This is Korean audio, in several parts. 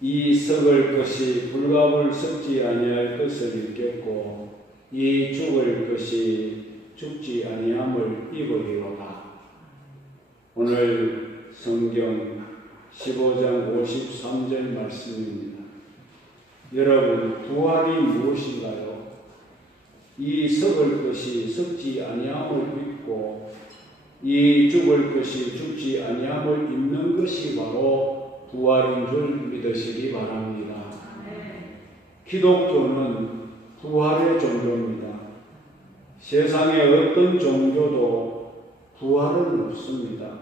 이 썩을 것이 불갑을 썩지 아니할 것을 입겠고 이 죽을 것이 죽지 아니함을 입으리로다. 오늘 성경 15장 53절 말씀입니다. 여러분, 부활이 무엇인가요? 이 썩을 것이 썩지 아니함을 입고 이 죽을 것이 죽지 아니함을 입는 것이 바로 부활인 줄 믿으시기 바랍니다. 기독교는 부활의 종교입니다. 세상의 어떤 종교도 부활은 없습니다.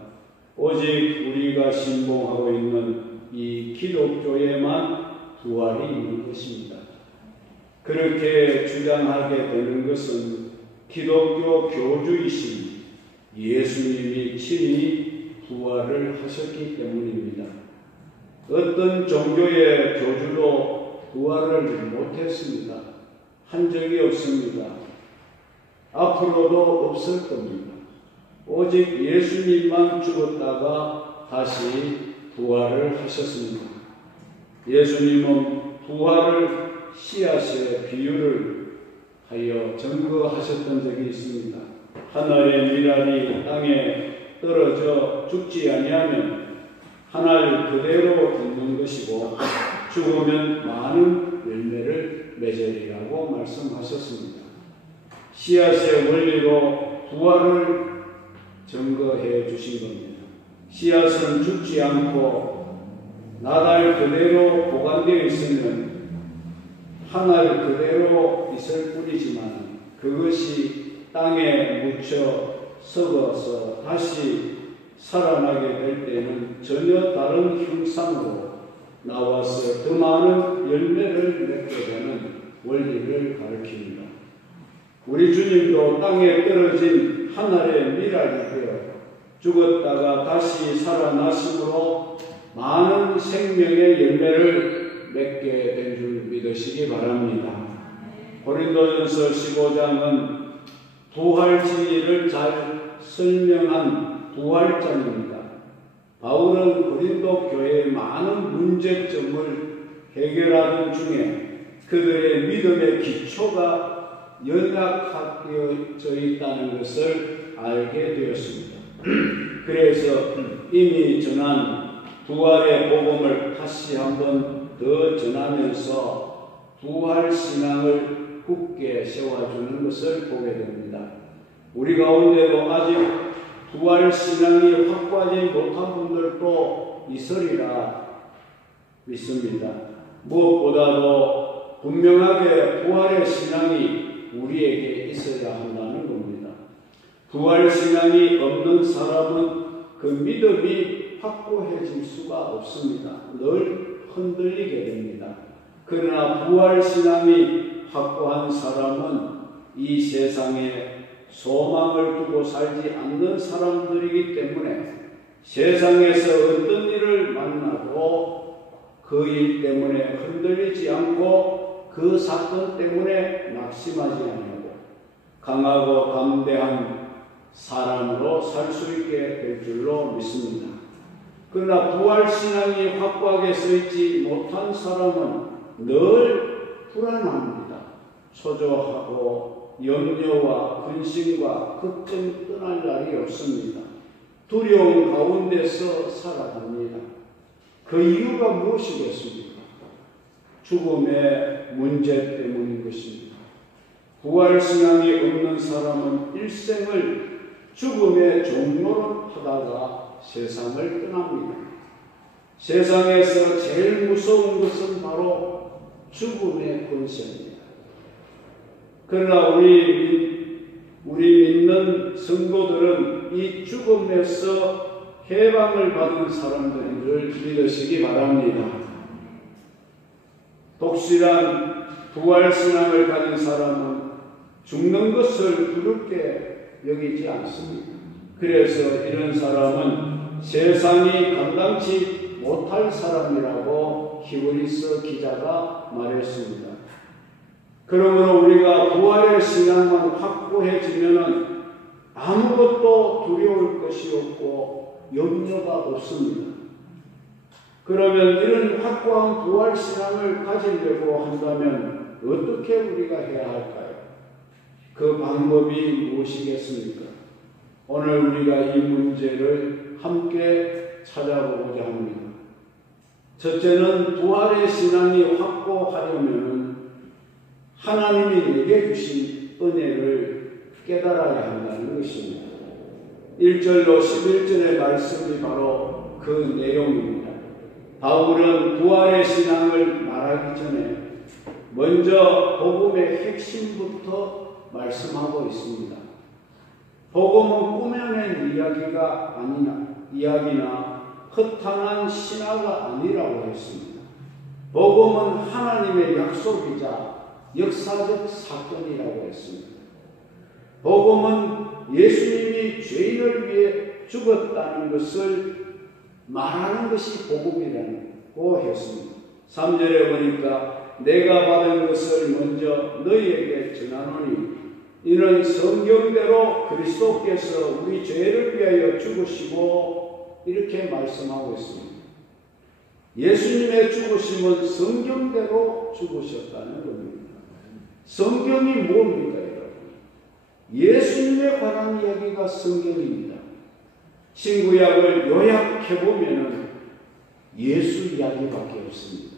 오직 우리가 신봉하고 있는 이 기독교에만 부활이 있는 것입니다. 그렇게 주장하게 되는 것은 기독교 교주이신 예수님이 친히 부활을 하셨기 때문입니다. 어떤 종교의 교주도 부활을 못했습니다. 한 적이 없습니다. 앞으로도 없을 겁니다. 오직 예수님만 죽었다가 다시 부활을 하셨습니다. 예수님은 부활을 씨앗의 비유를 하여 증거하셨던 적이 있습니다. 하늘의 밀알이 땅에 떨어져 죽지 아니하면 하늘 그대로 있는 것이고 죽으면 많은 열매를 맺으리라고 말씀하셨습니다. 씨앗의 원리로 부활을 증거해 주신 겁니다. 씨앗은 죽지 않고 나달 그대로 보관되어 있으면 하늘 그대로 있을 뿐이지만 그것이 땅에 묻혀 썩어서 다시 살아나게 될 때는 전혀 다른 형상으로 나와서 더 많은 열매를 맺게 되는 원리를 가르칩니다. 우리 주님도 땅에 떨어진 하늘의 밀알이 되어 죽었다가 다시 살아나심으로 많은 생명의 열매를 맺게 된 줄 믿으시기 바랍니다. 고린도전서 15장은 부활 진리를 잘 설명한 부활장입니다. 바울은 고린도 교회의 많은 문제점을 해결하는 중에 그들의 믿음의 기초가 연약하여 있다는 것을 알게 되었습니다. 그래서 이미 전한 부활의 복음을 다시 한번 더 전하면서 부활 신앙을 굳게 세워주는 것을 보게 됩니다. 우리 가운데도 아직 부활 신앙이 확고하지 못한 분들도 있으리라 믿습니다. 무엇보다도 분명하게 부활의 신앙이 우리에게 있어야 한다는 겁니다. 부활 신앙이 없는 사람은 그 믿음이 확고해질 수가 없습니다. 늘 흔들리게 됩니다. 그러나 부활 신앙이 확고한 사람은 이 세상에 소망을 두고 살지 않는 사람들이기 때문에 세상에서 어떤 일을 만나도 그 일 때문에 흔들리지 않고 그 사건 때문에 낙심하지 않고 강하고 담대한 사람으로 살 수 있게 될 줄로 믿습니다. 그러나 부활신앙이 확고하게 서있지 못한 사람은 늘 불안합니다. 초조하고 염려와 근심과 걱정이 떠날 날이 없습니다. 두려움 가운데서 살아갑니다. 그 이유가 무엇이겠습니까? 죽음의 문제 때문인 것입니다. 부활신앙이 없는 사람은 일생을 죽음의 종로로 하다가 세상을 떠납니다. 세상에서 제일 무서운 것은 바로 죽음의 권세입니다. 그러나 우리 믿는 성도들은 이 죽음에서 해방을 받은 사람들인 줄 믿으시기 바랍니다. 독실한 부활신앙을 가진 사람은 죽는 것을 두렵게 여기지 않습니다. 그래서 이런 사람은 세상이 감당치 못할 사람이라고 히브리서 기자가 말했습니다. 그러므로 우리가 부활의 신앙만 확고해지면 아무것도 두려울 것이 없고 염려가 없습니다. 그러면 이런 확고한 부활신앙을 가지려고 한다면 어떻게 우리가 해야 할까요? 그 방법이 무엇이겠습니까? 오늘 우리가 이 문제를 함께 찾아보고자 합니다. 첫째는 부활의 신앙이 확고하려면 하나님이 내게 주신 은혜를 깨달아야 한다는 것입니다. 1절로 11절의 말씀이 바로 그 내용입니다. 바울은 부활의 신앙을 말하기 전에 먼저 복음의 핵심부터 말씀하고 있습니다. 복음은 꾸며낸 이야기나 허탄한 신화가 아니라고 했습니다. 복음은 하나님의 약속이자 역사적 사건이라고 했습니다. 복음은 예수님이 죄인을 위해 죽었다는 것을 말하는 것이 복음이라고 했습니다. 3절에 보니까 내가 받은 것을 먼저 너희에게 전하노니 이는 성경대로 그리스도께서 우리 죄를 위하여 죽으시고 이렇게 말씀하고 있습니다. 예수님의 죽으심은 성경대로 죽으셨다는 겁니다. 성경이 뭡니까, 여러분? 예수님에 관한 이야기가 성경입니다. 신구약을 요약해보면 예수 이야기밖에 없습니다.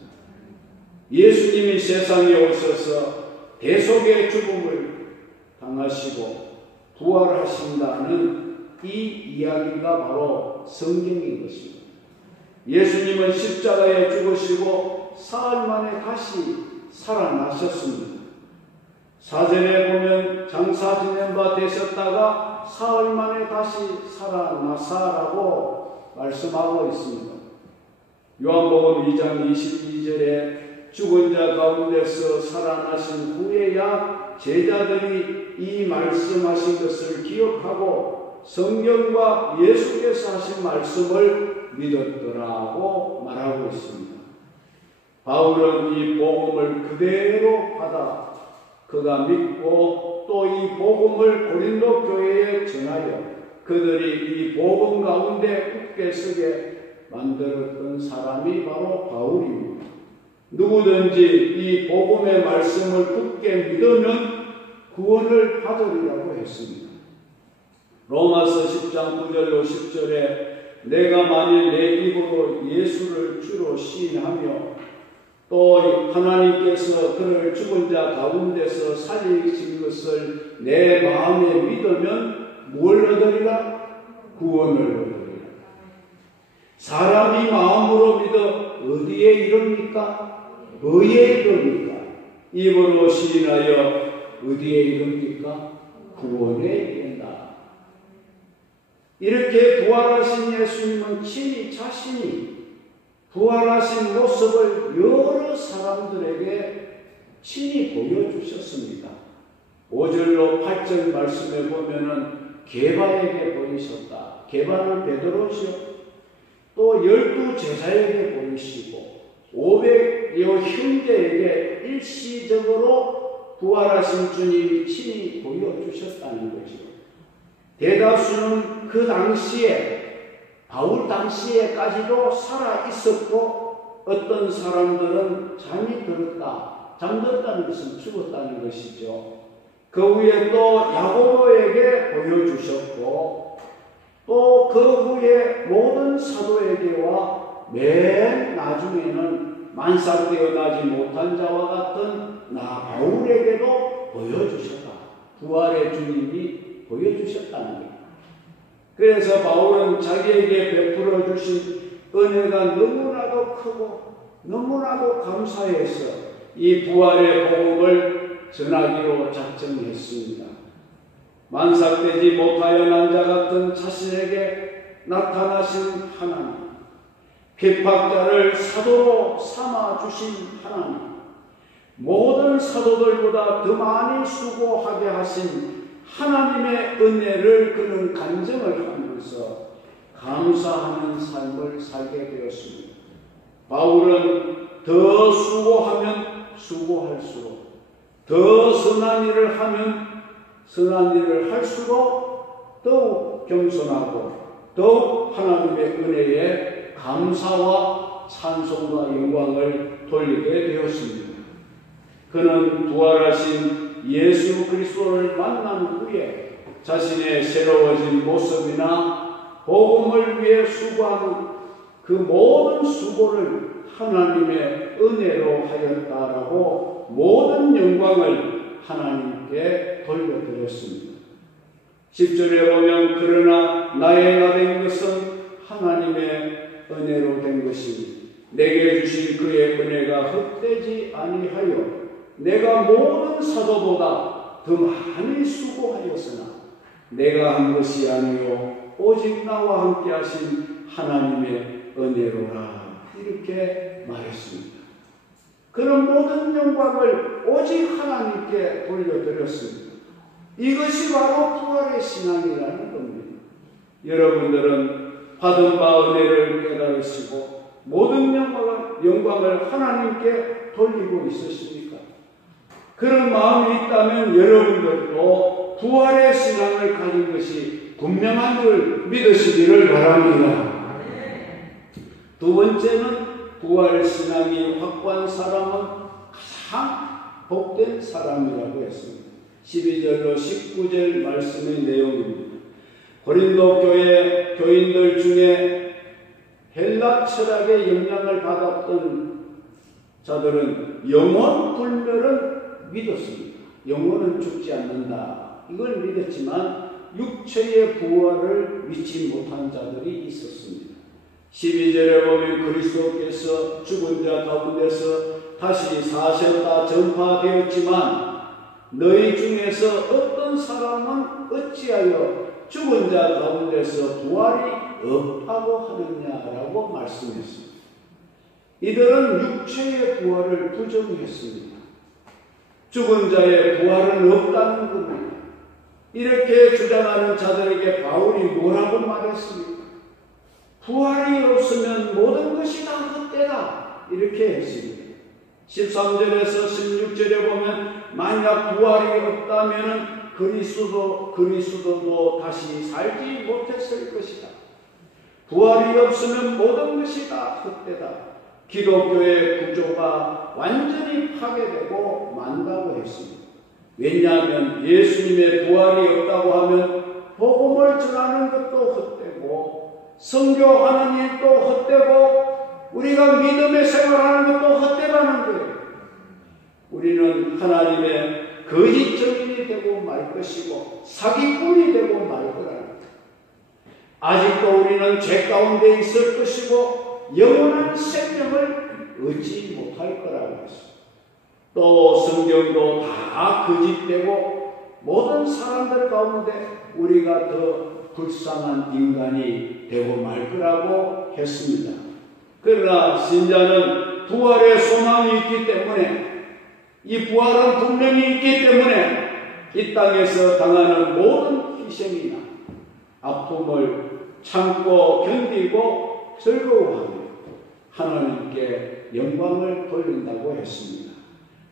예수님이 세상에 오셔서 대속의 죽음을 당하시고 부활하신다는 이 이야기가 바로 성경인 것입니다. 예수님은 십자가에 죽으시고 사흘 만에 다시 살아나셨습니다. 사전에 보면 장사 지낸 바 되셨다가 사흘 만에 다시 살아나사라고 말씀하고 있습니다. 요한복음 2장 22절에 죽은 자 가운데서 살아나신 후에야 제자들이 이 말씀하신 것을 기억하고 성경과 예수께서 하신 말씀을 믿었더라고 말하고 있습니다. 바울은 이 복음을 그대로 받아 그가 믿고 또 이 복음을 고린도 교회에 전하여 그들이 이 복음 가운데 굳게 서게 만들었던 사람이 바로 바울입니다. 누구든지 이 복음의 말씀을 굳게 믿으면 구원을 받으리라고 했습니다. 로마서 10장 9절로 10절에 내가 만일 내 입으로 예수를 주로 시인하며 또 하나님께서 그를 죽은 자 가운데서 살리신 것을 내 마음에 믿으면 뭘 얻으리라? 구원을 얻으리라. 사람이 마음으로 믿어 어디에 이릅니까? 뭐에 이릅니까? 입으로 시인하여 어디에 이릅니까? 구원에 이른다. 이렇게 부활하신 예수님은 친히 자신이 부활하신 모습을 여러 사람들에게 친히 보여주셨습니다. 5절로 8절 말씀에 보면은 게바에게 보이셨다. 게바는 베드로시요. 또 12 제자에게 보이시고 500여 형제에게 일시적으로 부활하신 주님이 친히 보여주셨다는 거죠. 대다수는 그 당시에 바울 당시에까지도 살아 있었고 어떤 사람들은 잠이 들었다. 잠들었다는 것은 죽었다는 것이죠. 그 후에 또 야고보에게 보여주셨고 또 그 후에 모든 사도에게와 맨 나중에는 만삭되어나지 못한 자와 같은 나 바울에게도 보여주셨다. 부활의 주님이 보여주셨다는 거예요. 그래서 바울은 자기에게 베풀어 주신 은혜가 너무나도 크고 너무나도 감사해서 이 부활의 복음을 전하기로 작정했습니다. 만삭되지 못하여 난 자 같은 자신에게 나타나신 하나님, 핍박자를 사도로 삼아주신 하나님, 모든 사도들보다 더 많이 수고하게 하신 하나님의 은혜를 그는 간증을 하면서 감사하는 삶을 살게 되었습니다. 바울은 더 수고하면 수고할수록, 더 선한 일을 하면 선한 일을 할수록 더욱 겸손하고 더욱 하나님의 은혜에 감사와 찬송과 영광을 돌리게 되었습니다. 그는 부활하신 예수 그리스도를 만난 후에 자신의 새로워진 모습이나 복음을 위해 수고하는 그 모든 수고를 하나님의 은혜로 하였다라고 모든 영광을 하나님께 돌려드렸습니다. 10절에 보면 그러나 나의 된 것은 하나님의 은혜로 된 것이니 내게 주신 그의 은혜가 헛되지 아니하여 내가 모든 사도보다 더 많이 수고하였으나 내가 한 것이 아니요 오직 나와 함께 하신 하나님의 은혜로라 이렇게 말했습니다. 그런 모든 영광을 오직 하나님께 돌려드렸습니다. 이것이 바로 부활의 신앙이라는 겁니다. 여러분들은 받은 바 은혜를 깨달으시고 모든 영광을 하나님께 돌리고 있으십니까? 그런 마음이 있다면 여러분들도 부활의 신앙을 가진 것이 분명한 줄 믿으시기를 바랍니다. 두 번째는 부활 신앙이 확고한 사람은 가장 복된 사람이라고 했습니다. 12절로 19절 말씀의 내용입니다. 고린도 교회 교인들 중에 헬라 철학의 영향을 받았던 자들은 영원 불멸을 믿었습니다. 영혼은 죽지 않는다. 이걸 믿었지만 육체의 부활을 믿지 못한 자들이 있었습니다. 12절에 보면 그리스도께서 죽은 자 가운데서 다시 사셨다 전파되었지만 너희 중에서 어떤 사람은 어찌하여 죽은 자 가운데서 부활이 없다고 하느냐라고 말씀했습니다. 이들은 육체의 부활을 부정했습니다. 죽은 자의 부활은 없다는 겁니다. 이렇게 주장하는 자들에게 바울이 뭐라고 말했습니까? 부활이 없으면 모든 것이 다 헛되다 이렇게 했습니다. 13절에서 16절에 보면 만약 부활이 없다면 그리스도도 다시 살지 못했을 것이다. 부활이 없으면 모든 것이 다 헛되다. 기독교의 구조가 완전히 파괴되고 만다고 했습니다. 왜냐하면 예수님의 부활이 없다고 하면 복음을 전하는 것도 헛되고 선교하는 일도 헛되고 우리가 믿음의 생활하는 것도 헛되다는 거예요. 우리는 하나님의 거짓 증인이 되고 말 것이고 사기꾼이 되고 말 거라는 거예요. 아직도 우리는 죄 가운데 있을 것이고 영원한 생명을 얻지 못할 거라고 했습니다. 또 성경도 다 거짓되고 모든 사람들 가운데 우리가 더 불쌍한 인간이 되고 말 거라고 했습니다. 그러나 신자는 부활의 소망이 있기 때문에 이 부활은 분명히 있기 때문에 이 땅에서 당하는 모든 희생이나 아픔을 참고 견디고 즐거워하며 하나님께 영광을 돌린다고 했습니다.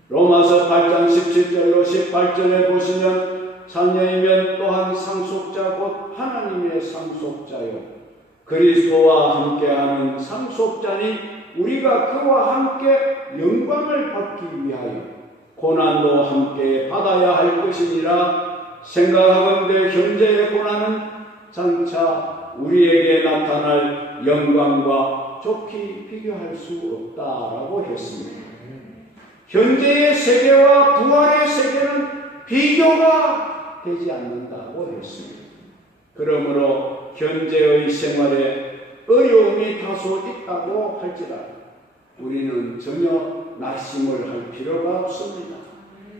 로마서 8장 17절로 18절에 보시면 자녀이면 또한 상속자 곧 하나님의 상속자요 그리스도와 함께하는 상속자니 우리가 그와 함께 영광을 받기 위하여 고난도 함께 받아야 할 것이니라. 생각하건대 현재의 고난은 장차 우리에게 나타날 영광과 좋게 비교할 수 없다라고 했습니다. 현재의 세계와 부활의 세계는 비교가 되지 않는다고 했습니다. 그러므로 현재의 생활에 어려움이 다소 있다고 할지라도 우리는 전혀 낙심을 할 필요가 없습니다.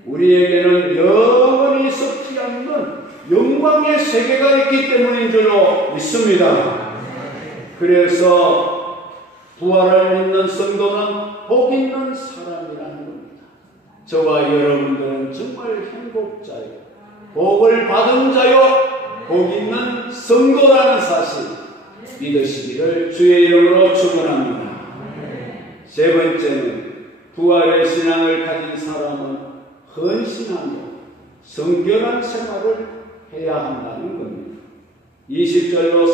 우리에게는 영원히 썩지 않는 영광의 세계가 있기 때문인 줄로 믿습니다. 그래서 부활을 믿는 성도는 복 있는 사람이라는 겁니다. 저와 여러분들은 정말 행복자요, 복을 받은 자요, 복 있는 성도라는 사실 믿으시기를 주의 이름으로 축원합니다. 세 번째는 부활의 신앙을 가진 사람은 헌신하며 성결한 생활을 해야 한다는 겁니다. 20절로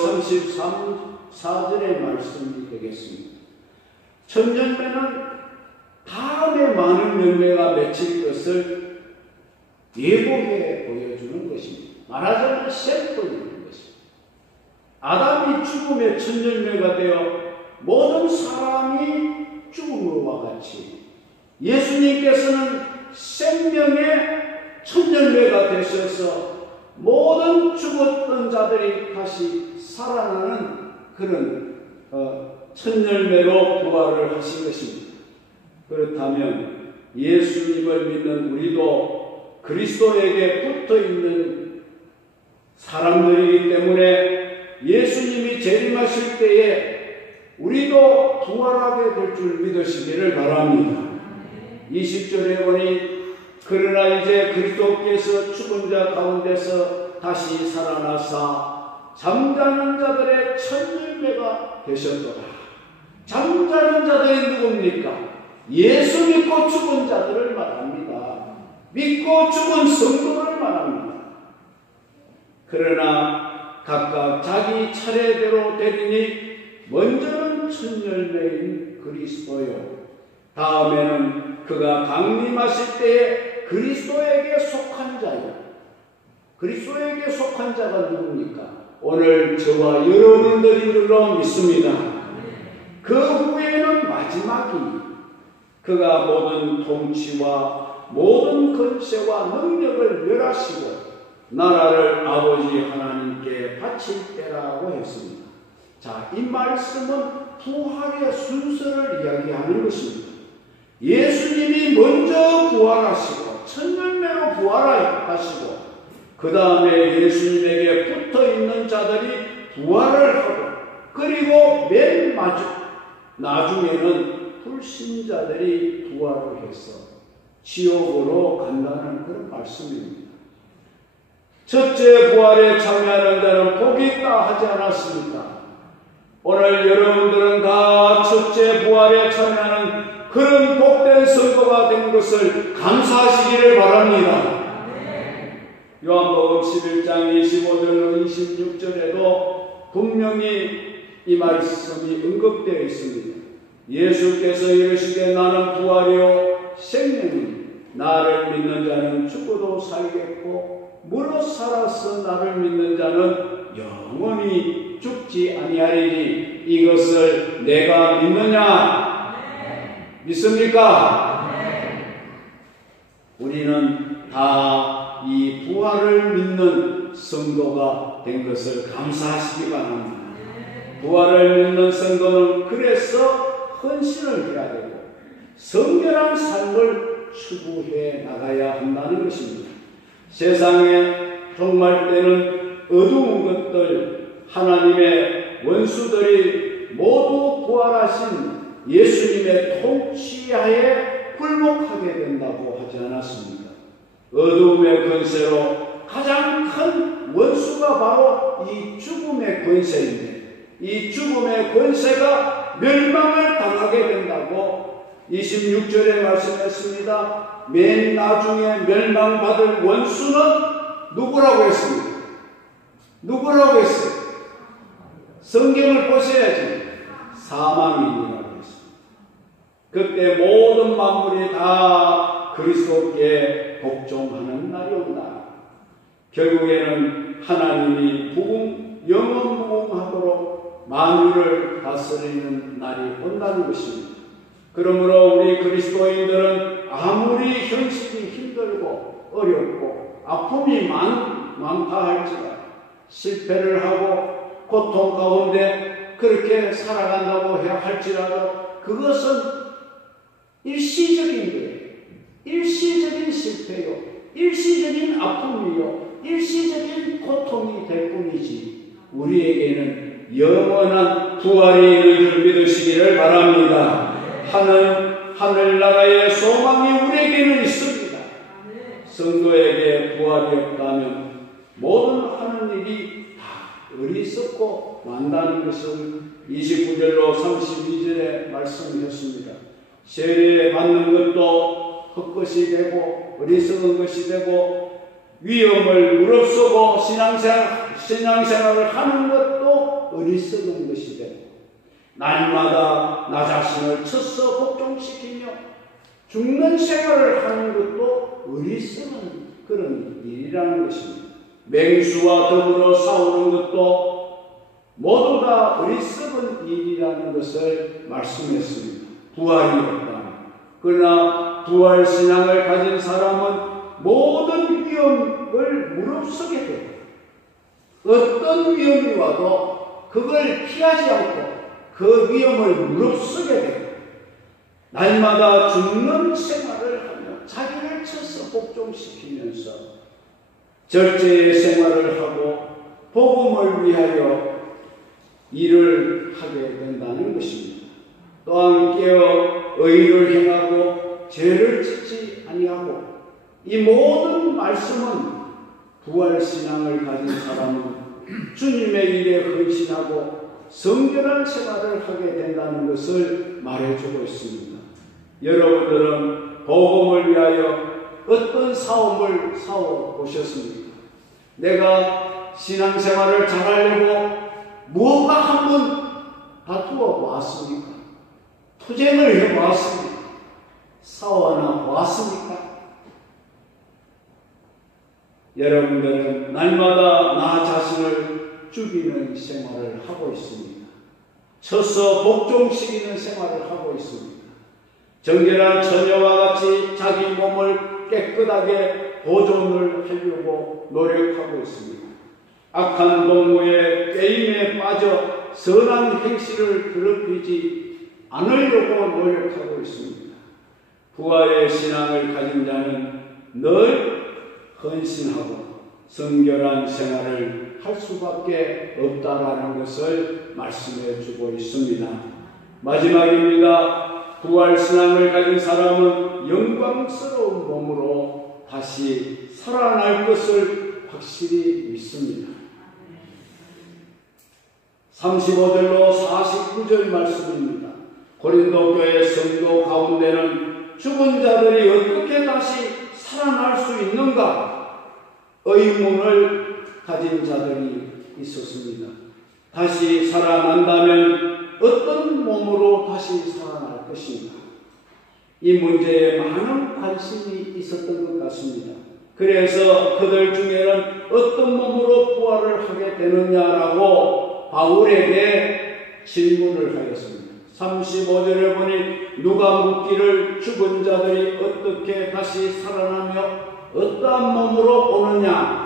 34절의 말씀이 되겠습니다. 첫 열매는 다음에 많은 열매가 맺힐 것을 예고해 보여주는 것입니다. 말하자면 샘플인 것입니다. 아담이 죽음의 첫 열매가 되어 모든 사람이 죽음과 같이 예수님께서는 생명의 첫 열매가 되셔서 모든 죽었던 자들이 다시 살아나는 그런 첫 열매로 부활을 하신 것입니다. 그렇다면 예수님을 믿는 우리도 그리스도에게 붙어있는 사람들이기 때문에 예수님이 재림하실 때에 우리도 부활하게 될 줄 믿으시기를 바랍니다. 20절에 보니 그러나 이제 그리스도께서 죽은 자 가운데서 다시 살아나사 잠자는 자들의 첫 열매가 되셨도다. 잠자는 자들이 누굽니까? 예수 믿고 죽은 자들을 말합니다. 믿고 죽은 성도를 말합니다. 그러나 각각 자기 차례대로 되리니 먼저는 첫 열매인 그리스도요, 다음에는 그가 강림하실 때에 그리스도에게 속한 자요. 그리스도에게 속한 자가 누굽니까? 오늘 저와 여러분들인 줄로 믿습니다. 그 후에는 마지막이 그가 모든 통치와 모든 권세와 능력을 멸하시고 나라를 아버지 하나님께 바칠 때라고 했습니다. 자, 이 말씀은 부활의 순서를 이야기하는 것입니다. 예수님이 먼저 부활하시고 첫 열매로 부활하시고 그 다음에 예수님에게 붙어있는 자들이 부활을 하고 그리고 맨 나중에는 불신자들이 부활을 해서 지옥으로 간다는 그런 말씀입니다. 첫째 부활에 참여하는 자는 복이 있다 하지 않았습니까? 오늘 여러분들은 다 첫째 부활에 참여하는 그런 복된 성도가 된 것을 감사하시기를 바랍니다. 요한복음 11장 25절로 26절에도 분명히 이 말씀이 언급되어 있습니다. 예수께서 이르시되 나는 부활이요 생명이니 나를 믿는 자는 죽어도 살겠고 무릇 살아서 나를 믿는 자는 영원히 죽지 아니하리니 이것을 내가 믿느냐? 믿습니까? 우리는 다 이 부활을 믿는 성도가 된 것을 감사하시기 바랍니다. 부활을 믿는 성도는 그래서 헌신을 해야 되고 성결한 삶을 추구해 나가야 한다는 것입니다. 세상에 종말 때는 어두운 것들, 하나님의 원수들이 모두 부활하신 예수님의 통치하에 굴복하게 된다고 하지 않았습니까? 어두움의 권세로 가장 큰 원수가 바로 이 죽음의 권세인데 이 죽음의 권세가 멸망을 당하게 된다고 26절에 말씀했습니다. 맨 나중에 멸망받을 원수는 누구라고 했습니까? 누구라고 했어요? 성경을 보셔야지. 사망인이라고 했습니다. 그때 모든 만물이 다 그리스도께 복종하는 날이 온다. 결국에는 하나님이 영원 무궁하도록 만유를 다스리는 날이 온다는 것입니다. 그러므로 우리 그리스도인들은 아무리 현실이 힘들고 어렵고 아픔이 많다 할지라도 실패를 하고 고통 가운데 그렇게 살아간다고 할지라도 그것은 일시적인 거예요. 일시적인 실패요, 일시적인 아픔이요, 일시적인 고통이 될 뿐이지 우리에게는 영원한 부활이 있는 줄 믿으시기를 바랍니다. 하늘나라의 소망이 우리에게는 있습니다. 성도에게 부활이 없다면 모든 하는 일이 다 어리석고 만다는 것을 29절로 32절에 말씀하셨습니다. 세례 받는 것도 헛것이 되고 어리석은 것이 되고 위험을 무릅쓰고 신앙생활을 하는 것도 어리석은 것이 되고 날마다 나 자신을 처서 복종시키며 죽는 생활을 하는 것도 어리석은 그런 일이라는 것입니다. 맹수와 더불어 싸우는 것도 모두 다 어리석은 일이라는 것을 말씀했습니다. 부활이 없다. 그러나 부활신앙을 가진 사람은 모든 위험을 무릅쓰게 됩니다. 어떤 위험이 와도 그걸 피하지 않고 그 위험을 무릅쓰게 됩니다. 날마다 죽는 생활을 하며 자기를 쳐서 복종시키면서 절제의 생활을 하고 복음을 위하여 일을 하게 된다는 것입니다. 또한 깨어 의를 행하고 죄를 짓지 아니하고, 이 모든 말씀은 부활신앙을 가진 사람은 주님의 일에 헌신하고 성결한 생활을 하게 된다는 것을 말해주고 있습니다. 여러분들은 복음을 위하여 어떤 싸움을 싸워보셨습니까? 내가 신앙생활을 잘하려고 무엇과 한번 다투어 보았습니까? 투쟁을 해보았습니까? 싸워나 보았습니까? 여러분들은 날마다 나 자신을 죽이는 생활을 하고 있습니다. 쳐서 복종시키는 생활을 하고 있습니다. 정결한 처녀와 같이 자기 몸을 깨끗하게 보존을 하려고 노력하고 있습니다. 악한 동무의 게임에 빠져 선한 행실을 더럽히지 않으려고 노력하고 있습니다. 부활의 신앙을 가진 자는 늘 헌신하고 성결한 생활을 할 수밖에 없다라는 것을 말씀해 주고 있습니다. 마지막입니다. 부활신앙을 가진 사람은 영광스러운 몸으로 다시 살아날 것을 확실히 믿습니다. 35절로 49절 말씀입니다. 고린도 교회 성도 가운데는 죽은 자들이 어떻게 다시 살아날 수 있는가 의문을 가진 자들이 있었습니다. 다시 살아난다면 어떤 몸으로 다시 살아날 것인가? 이 문제에 많은 관심이 있었던 것 같습니다. 그래서 그들 중에는 어떤 몸으로 부활을 하게 되느냐라고 바울에게 질문을 하였습니다. 35절에 보니 누가 묻기를 죽은 자들이 어떻게 다시 살아나며 어떠한 몸으로 오느냐?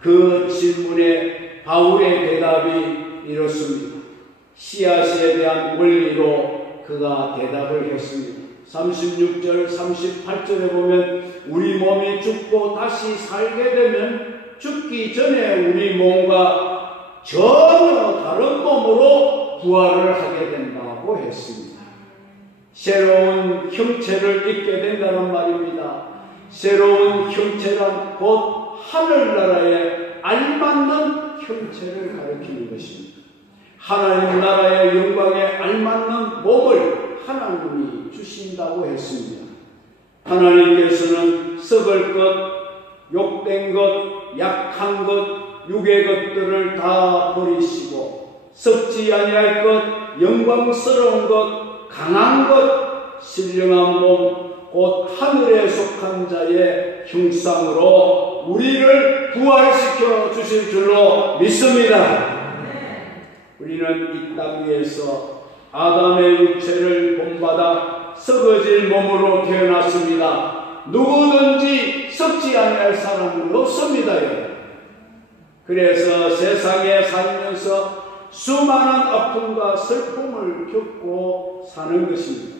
그 질문에 바울의 대답이 이렇습니다. 씨앗에 대한 원리로 그가 대답을 했습니다. 36절, 38절에 보면 우리 몸이 죽고 다시 살게 되면 죽기 전에 우리 몸과 전혀 다른 몸으로 부활을 하게 된다고 했습니다. 새로운 형체를 입게 된다는 말입니다. 새로운 형체란 곧 하늘나라에 알맞는 형체를 가리키는 것입니다. 하나님 나라의 영광에 알맞는 몸을 하나님이 주신다고 했습니다. 하나님께서는 썩을 것, 욕된 것, 약한 것, 육의 것들을 다 버리시고 썩지 아니할 것, 영광스러운 것, 강한 것, 신령한 몸, 곧 하늘에 속한 자의 형상으로 우리를 부활시켜 주실 줄로 믿습니다. 우리는 이 땅 위에서 아담의 육체를 본받아 썩어질 몸으로 태어났습니다. 누구든지 썩지 아니할 사람은 없습니다. 그래서 세상에 살면서 수많은 아픔과 슬픔을 겪고 사는 것입니다.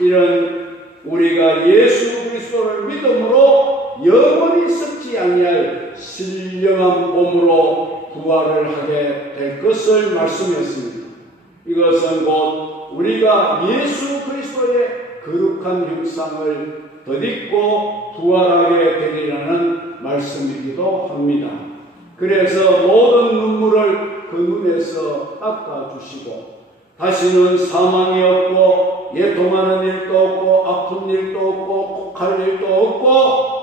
이런 우리가 예수 그리스도를 믿음으로 영원히 썩지 아니할 신령한 몸으로 부활을 하게 될 것을 말씀했습니다. 이것은 곧 우리가 예수 그리스도의 거룩한 형상을 덧입고 부활하게 되리라는 말씀이기도 합니다. 그래서 모든 눈물을 그 눈에서 닦아주시고 다시는 사망이 없고 예통하는 일도 없고 아픈 일도 없고 곡할 일도 없고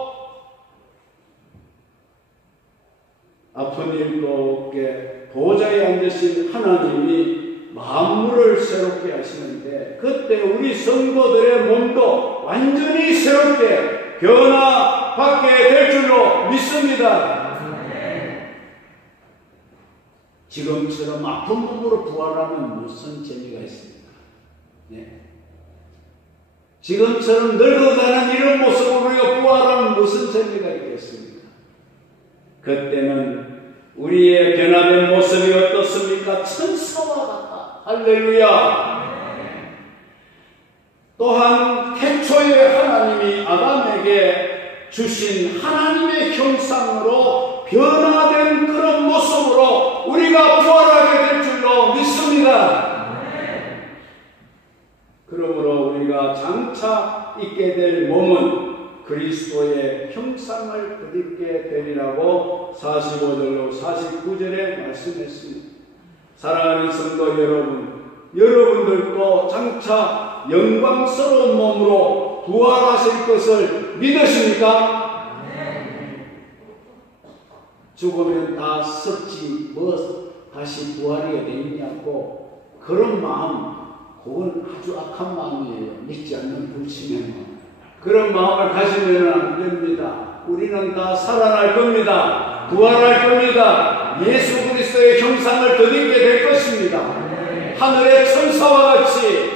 아픈 일도 없게 보좌에 앉으신 하나님이 만물을 새롭게 하시는데 그때 우리 성도들의 몸도 완전히 새롭게 변화받게 될 줄로 믿습니다. 지금처럼 아픈 몸으로 부활하면 무슨 재미가 있습니까? 네. 지금처럼 늙어가는 이런 모습으로 우리가 부활하면 무슨 재미가 있겠습니까? 그때는 우리의 변화된 모습이 어떻습니까? 천사와 같다. 할렐루야. 또한 태초에 하나님이 아담에게 주신 하나님의 형상으로 변화된 그런 모습으로 우리가 부활하게 될 줄로 믿습니다. 그러므로 우리가 장차 있게 될 몸은 그리스도의 형상을 덧입게 되리라고 45절로 49절에 말씀했습니다. 사랑하는 성도 여러분, 여러분들도 장차 영광스러운 몸으로 부활하실 것을 믿으십니까? 죽으면 다 썩지 뭐 다시 부활이 돼 있냐고 그런 마음, 그건 아주 악한 마음이에요. 믿지 않는 불신의 마음. 그런 마음을 가지면 안 됩니다. 우리는 다 살아날 겁니다. 부활할 겁니다. 예수 그리스도의 형상을 덧입게 될 것입니다. 하늘의 천사와 같이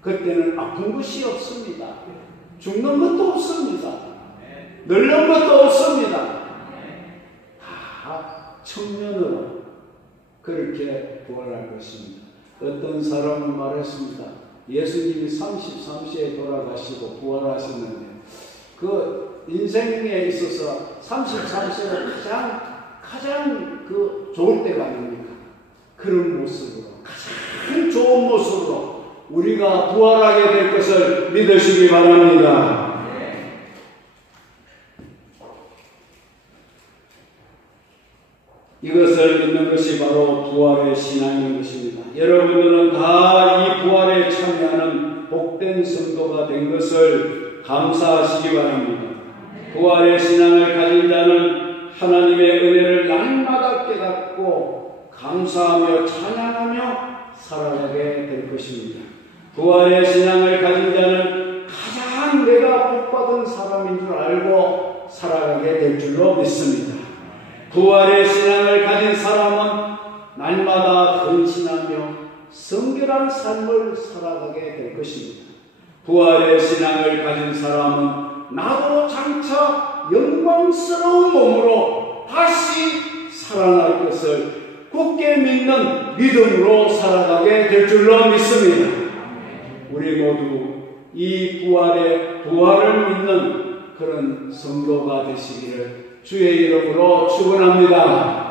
그때는 아픈 것이 없습니다. 죽는 것도 없습니다. 늙는 것도 없습니다. 다 청년으로 그렇게 부활할 것입니다. 어떤 사람은 말했습니다. 예수님이 33세에 돌아가시고 부활하셨는데 그 인생에 있어서 33세가 가장 그 좋을 때가 아닙니까? 그런 모습으로 가장 좋은 모습으로 우리가 부활하게 될 것을 믿으시기 바랍니다. 이것을 믿는 것이 바로 부활의 신앙인 것입니다. 여러분들은 다 이 부활에 참여하는 복된 성도가 된 것을 감사하시기 바랍니다. 부활의 신앙을 가진 자는 하나님의 은혜를 날마다 깨닫고 감사하며 찬양하며 살아가게 될 것입니다. 부활의 신앙을 가진 자는 가장 내가 복받은 사람인 줄 알고 살아가게 될 줄로 믿습니다. 부활의 신앙을 가진 사람은 날마다 헌신하며 성결한 삶을 살아가게 될 것입니다. 부활의 신앙을 가진 사람은 나도 장차 영광스러운 몸으로 다시 살아날 것을 굳게 믿는 믿음으로 살아가게 될 줄로 믿습니다. 우리 모두 이 부활을 믿는 그런 성도가 되시기를 주의 이름으로 축원합니다.